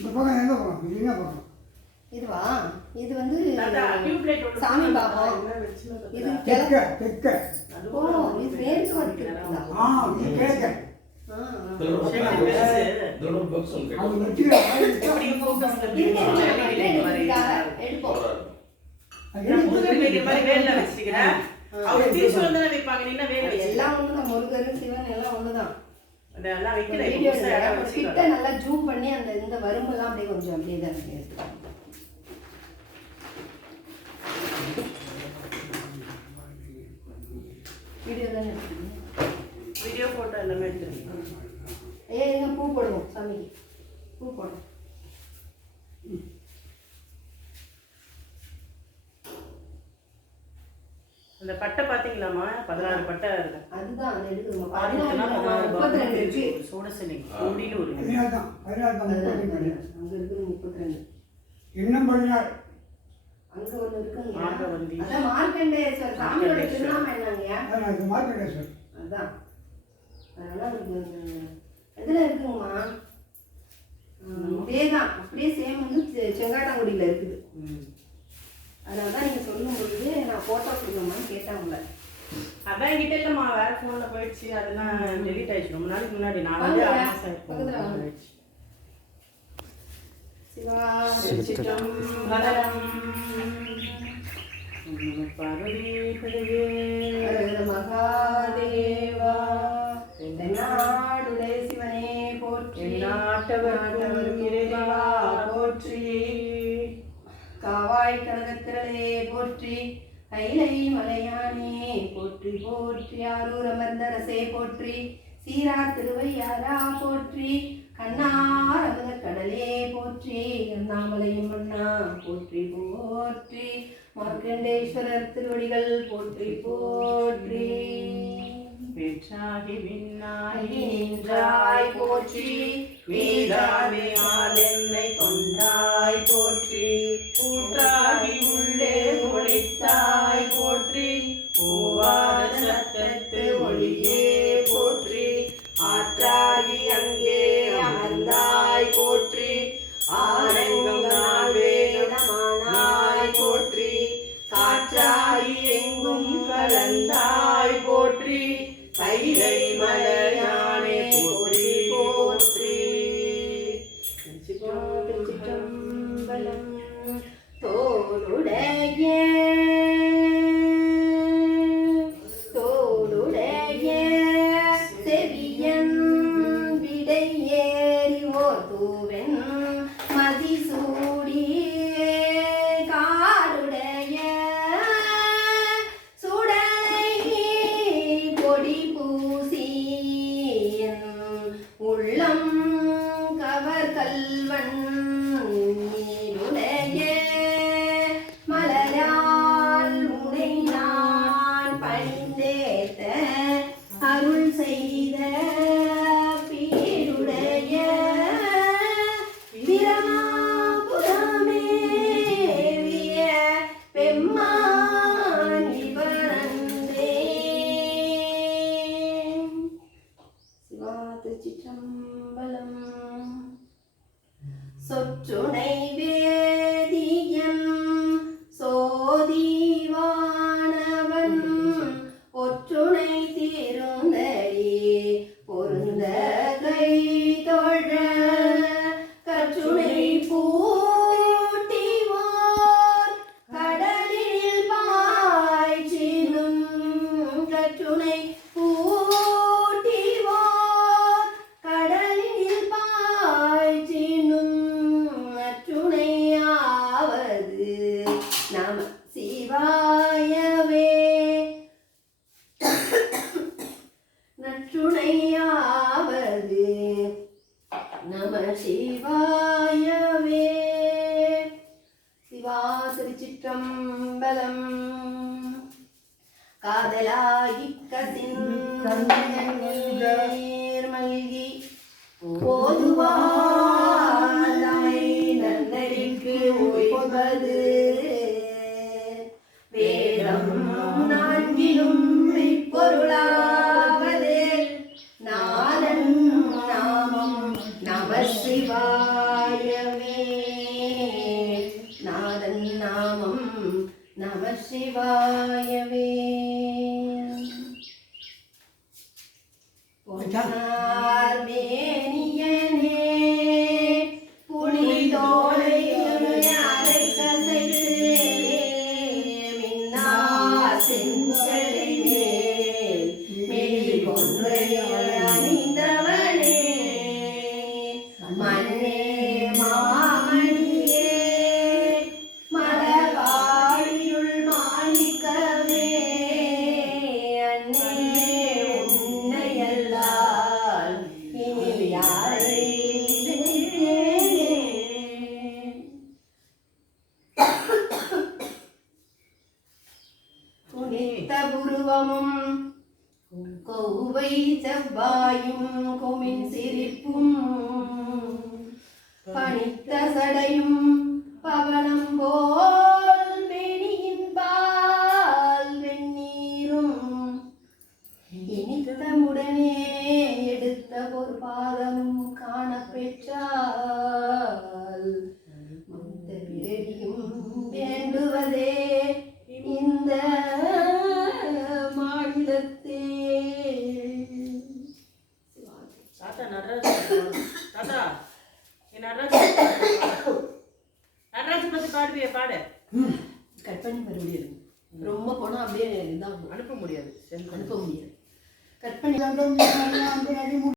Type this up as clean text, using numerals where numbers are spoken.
இந்த பக்கம் எங்கே போகிறோம்? இது என்ன போகிறோம்? இதுவா? இது வந்து சாமி பாகம். இது தெற்க தெற்க. ஓ, இது மேற்கு வந்து இது கிழக்க. அது வச்சுக்க எல்லாம் ஒண்ணுதான். முருகர் சிவன் எல்லாம் ஒண்ணுதான். கிட்ட நல்லா ஜூம் பண்ணி அந்த இந்த வரும்பெல்லாம் அப்படியே கொஞ்சம் அப்படியே தான் இருக்கு. வீடியோ தானே எடுத்துக்கீங்க? வீடியோ போட்டோ எல்லாமே எடுத்துருக்கீங்க. எங்க பூ போடுவோம் சாமிக்கு. பூ போடுவோம். அந்த பட்டை பாத்தீங்களாமா? 16 பட்டை இருக்கு. அதுதான் அது எடுக்குமா? 32 இருக்கு. சோடசனி கோடியில ஒரு 16 அங்க இருக்கு 32. இன்னும் 16 அங்க ஒண்ணு இருக்குங்க. மார்கவந்தி. அதான் மார்க்கண்டேஸ்வரர் சாமியோட திருநாமம் என்னங்கயா? அதான் மார்க்கண்டேஸ்வரர். அதான் அதனால எதுல இருக்குங்கம்மா? இதேதான் அப்படியே சேம் வந்து செங்காட்டாங்குடியில இருக்குது. அதனால தான் நீங்கள் சொல்லும் பொழுது நான் ஃபோட்டோ கொடுக்கணுமான்னு கேட்டாங்கள. அதான் என்கிட்ட இல்லைம்மா, வேற ஃபோனில் போயிடுச்சு. அதெல்லாம் டெலிட் ஆயிடுச்சு ரொம்ப நாளைக்கு முன்னாடி. நான் வந்து ஆயிடுச்சு. சிவா மகாதேவா தென்னாடுடைய சிவனே போற்றி, நாட்டவர் இறைவா போற்றி, காவாய் கனகத்திரளே போற்றி, கைலை மலையானே போற்றி போற்றி, ஆரூர் அமர்ந்தரசே போற்றி, சீரா திருவையாரா போற்றி, கண்ணார் அமுத கடலே போற்றி, அண்ணாமலையும் அண்ணா போற்றி போற்றி, மார்க்கண்டேஸ்வரர் திருவடிகள் போற்றி போற்றி, வேற்றாகி விண்ணாகி நின்றாய் போற்றி, வேதாமே ஆளென்னை கொண்டாய் போற்றி, கூற்றாகி உள்ளே ஒளித்தாய் போற்றி, பூவாத சத்தத்து ஒளியே போற்றி, ஆற்றாகி அங்கே அமர்ந்தாய் போற்றி, ஆரெங்கும் நாவேனமானாய் போற்றி, காற்றாகி எங்கும் கலந்தாய் போற்றி, கைலை மலையானே போற்றி போற்றி. திருச்சிற்றம்பலம். தோளுடைய செவியன் விடையேறி ஓர் தூவன் மதிசூடி, காருடைய சுடலை பொடி பூசி, உள்ளம் கவர் கல்வன் நீருடைய மலரால் உனை நான் பணிந்தேத்த அருள் செய்த பீருடைய பிரமாபுரமேவிய பெம்மான் இவரன்றே. சிவா திருச்சிற்றம்பலம். சொற்றுணை வேதியன் சோதிவானவன் ஒற்றுணை தீருந்தடி பொருந்த கை தொழ, கற்றுணை பூட்டிவோர் கடலில் பாய்ச்சினும், கற்றுணை பூட்டிவோர் கடலில் பாய்ச்சினும், நற்றுணையாவது நம சிவாயவே, நற்றுணையாவது நம சிவாயவே. சிவா திருச்சிற்றம்பலம். காதலாகி கசின் மல்கி போதுவாய் நன்னறிக்கு ஓய்வது, வேதம் நான்கிலும் மெய்ப்பொருளாவது, நாதன் நாமம் நம சிவாயவே. சிவாயவே. பொன்னார் மேனியனே புலிதோலை அரை கசைத்து மின்னார் செஞ்சடை மேல் மெலி கொன்றை அணிந்தவனே மன்னே மாமணியே மலர்வாழியுள் மாணிக்கமே அன்னே உன்னையல்லால் இனி யாரை நினைத்தேனே. துணித்த புருவமும் கௌவை செவ்வாயும் குமின் சிரிப்பும் பணித்த சடையும் பவனம் போல் மேனியின் பால் வெந்நீரும் இனித்தமுடனே எடுத்த ஒரு பாதமும் காணப்பெற்றால் மொத்த பிறவியும் வேண்டுவதே இந்த மாநிலத்தே. தாத்தா நடராஜன் தாத்தா நீ நடராஜன் பத்தி பாடுவிய பாடு. கட் பண்ணி வர முடியாது, ரொம்ப போனால் அப்படியே இதாகும், அனுப்ப முடியாது, அனுப்ப முடியாது. கட் பண்ணி அப்புறம்